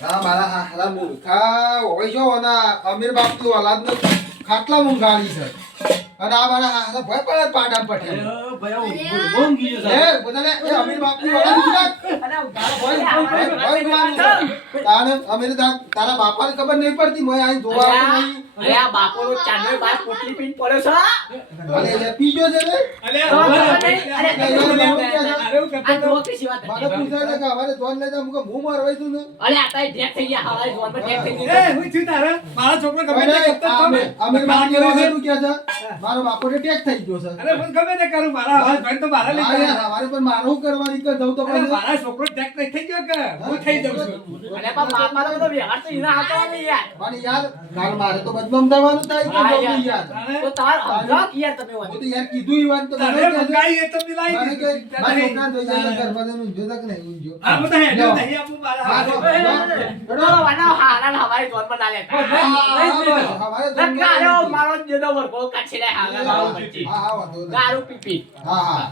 હા મારા હારા મૂર્ખા હોય છો ના અમીર બાપની ઓલાદનો ખાટલા મૂંઘાડી છે અને આ મારા હારા ભય પડે પાડા પઠે એ બધાને એ અમીર બાપની ઓલાદ તારે અમીર તારા બાપાને ખબર નહીં પડતી મેં અહીં જોવા આવતો નહીં અરે આ બાપોનો ચાંદો બાર પોટલી પીન પડ્યો છે અરે એ પીજો છે ને અરે પૂછાય કે અમારે જોન લેતા મુકે મું મારવાય તું ને અરે આ તાઈ ઢેક થઈ ગયા હવાઈ જોન પર ઢેક થઈ ગઈ હું છું તારે મારો છોકરો ગમે તે કરતો તો અમીર બાપની ઓલાદ તું કે છે મારો બાપોને ટેક થઈ ગયો છે અરે હું ગમે તે કરું મારા અવાજ ભાઈ તો મારા લઈ હા યાર અમારે પણ મારું કરવાની કર દઉં તો અરે મારા છોકરો ટેક નહીં થઈ ગયો કે હું થઈ જાઉં છું અરે પણ બાપાનો બધો વ્યવહાર તો ઈના હાથો નહીં યાર પણ યાર કાલ મારે તો બદનામ થવાનું થાય કે હા જવું યાર. યાર તો તાર સમજાવ કે યાર તમે હું વાત તો યાર કીધું ઈ વાત તો તારે મને કે મંગાઈ એ તો મિલાઈ મને કે દીધી. મારા છોકરા જોઈ જાય ઘરવાળાનું ઊંઝો તક નહીં ઊંઝો. હા હું તો હેડ્યો લો. નહીં આપું મારા હા, હાથે. લો. તો વાના હારા હવાઈ જોન પર ના લેતા હા, હા, બસ. હવારે તો નકારો મારો જેનો વર્ગો કાઢી લે હારા બાવ મચ્છી હા, હા, વાંધો નહીં. દારૂ પી પી હા, હા.